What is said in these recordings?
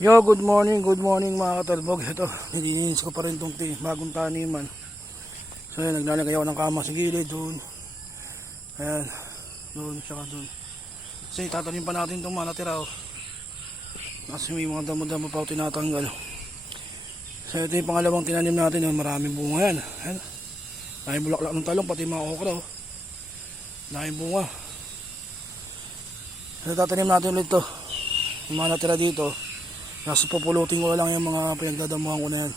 Yo, good morning mga katalbog. Ito, nililinis ko pa rin itong bagong taniman. So yan, naglalagay ako ng kama sa gilid doon. Ayan, doon, saka doon. Kasi tatanim pa natin itong mga natira. Kasi may mga damo-damo pa ako tinatanggal. So ito yung pangalawang tinanim natin. Maraming bunga yan. Ayan, dahil bulaklak ng talong, pati mga okra. Dahil bunga. So tatanim natin ulit ito. Yung mga natira dito. Kaso pupulutin ko lang yung mga pinagdadamuhan ko na yan.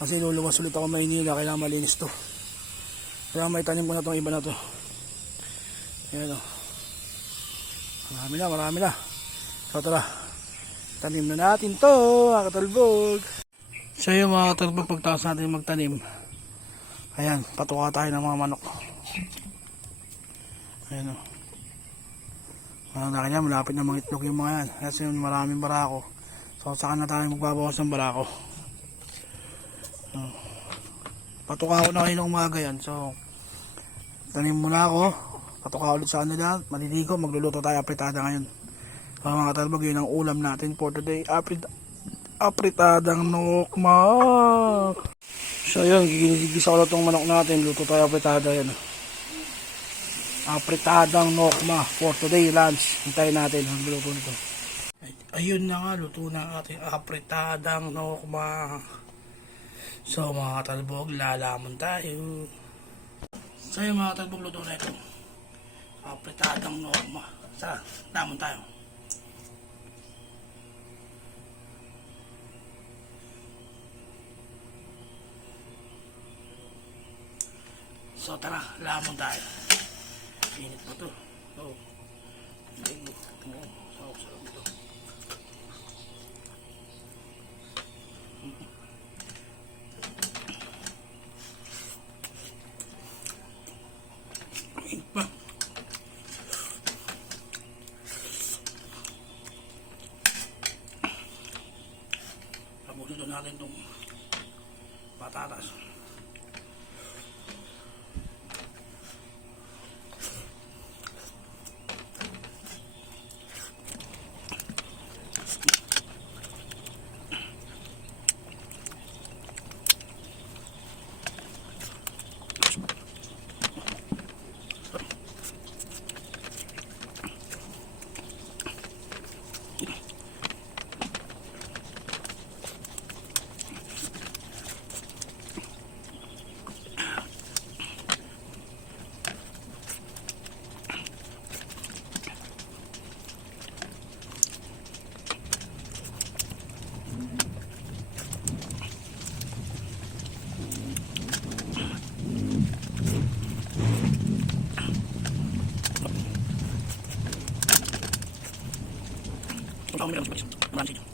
Kasi luluwas ulit ako Maynila, kailangan malinis to. Kaya may tanim ko na itong iba na to. Ayan o. Marami na. So tara, tanim na natin to mga katalbog. So yung mga katalbog, pagtaas natin magtanim. Ayan, patuka tayo ng mga manok. Ayan o. Kaya malapit na mangitlog yung mga yan. Kasi maraming barako. So saka na tayo magbabawas ng barako. Patuka ko na kayo ng umaga yan. So tanim muna ako. Patuka ulit sa kanila. Maliligo. Magluluto tayo apritada ngayon. So mga katalbog, yun ang ulam natin for today. Apritadang nokmak. So yun, gigisa ko lang itong manok natin. Luto tayo apritada yan. Apritadang nokma for today lunch. Hintayin natin ang luto nito. Ayun na nga, luto na ang ating apritadang nokma. So mga katalbog, lalamon tayo. So yung mga katalbog, luto na ito. Apritadang nokma. Sa lamon tayo. So tara, lamon tayo. Init pa to. Oh. Sarap ito. Init pa. Tapusin doon natin itong patatas. Ang dami ng spice. Marami dito.